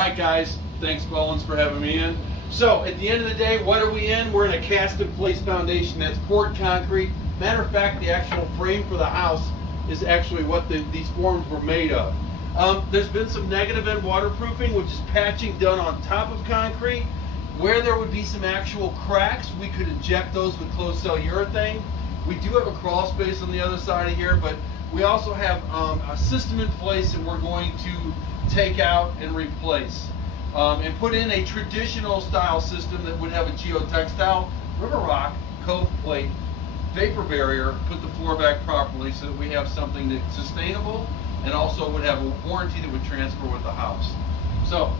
Alright guys, thanks Mullins for having me in. So at the end of the day, what are we in? We're in a cast in place foundation that's poured concrete. Matter of fact, the actual frame for the house is actually what these forms were made of. There's been some negative end waterproofing, which is patching done on top of concrete. Where there would be some actual cracks, we could inject those with closed cell urethane. We do have a crawl space on the other side of here, but we also have a system in place that we're going to take out and replace and put in a traditional style system that would have a geotextile, river rock, cove plate, vapor barrier, put the floor back properly so that we have something that's sustainable and also would have a warranty that would transfer with the house. So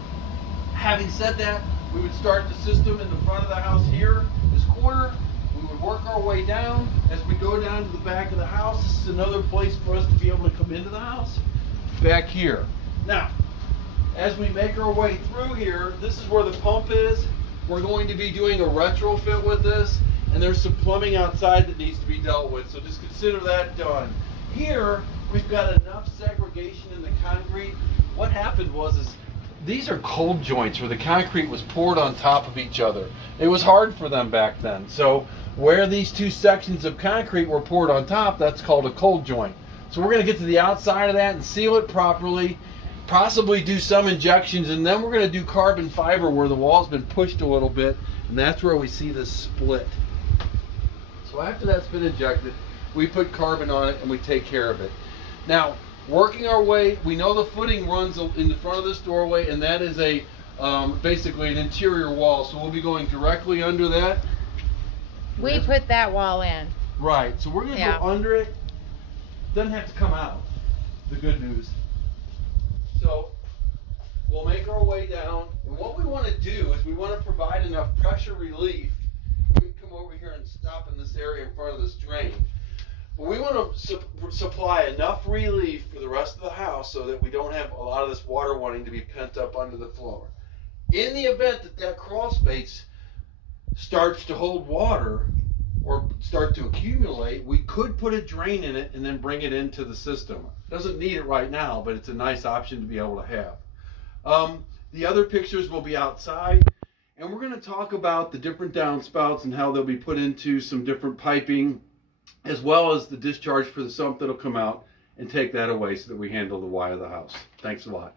having said that, we would start the system in the front of the house here, this corner. We would work our way down. As we go down to the back of the house, this is another place for us to be able to come into the house, back here. Now, as we make our way through here, this is where the pump is. We're going to be doing a retrofit with this, and there's some plumbing outside that needs to be dealt with, so just consider that done. Here, we've got enough segregation in the concrete. What happened was these are cold joints where the concrete was poured on top of each other. It was hard for them back then. So where these two sections of concrete were poured on top, that's called a cold joint. So we're going to get to the outside of that and seal it properly, possibly do some injections, and then we're going to do carbon fiber where the wall's been pushed a little bit, and that's where we see this split. So after that's been injected, we put carbon on it and we take care of it. Now, working our way, we know the footing runs in the front of this doorway, and that is a basically an interior wall, so we'll be going directly under that. We put that wall in. Right, so we're going to go under it. Doesn't have to come out, the good news. So we'll make our way down, and what we want to do is we want to provide enough pressure relief. We can come over here and stop in this area in front of this drain. But we want to supply enough relief for the rest of the house so that we don't have a lot of this water wanting to be pent up under the floor. In the event that that crawl space starts to hold water or start to accumulate, we could put a drain in it and then bring it into the system. Doesn't need it right now, but it's a nice option to be able to have. The other pictures will be outside, and we're going to talk about the different downspouts and how they'll be put into some different piping, as well as the discharge for the sump that'll come out, and take that away so that we handle the why of the house. Thanks a lot.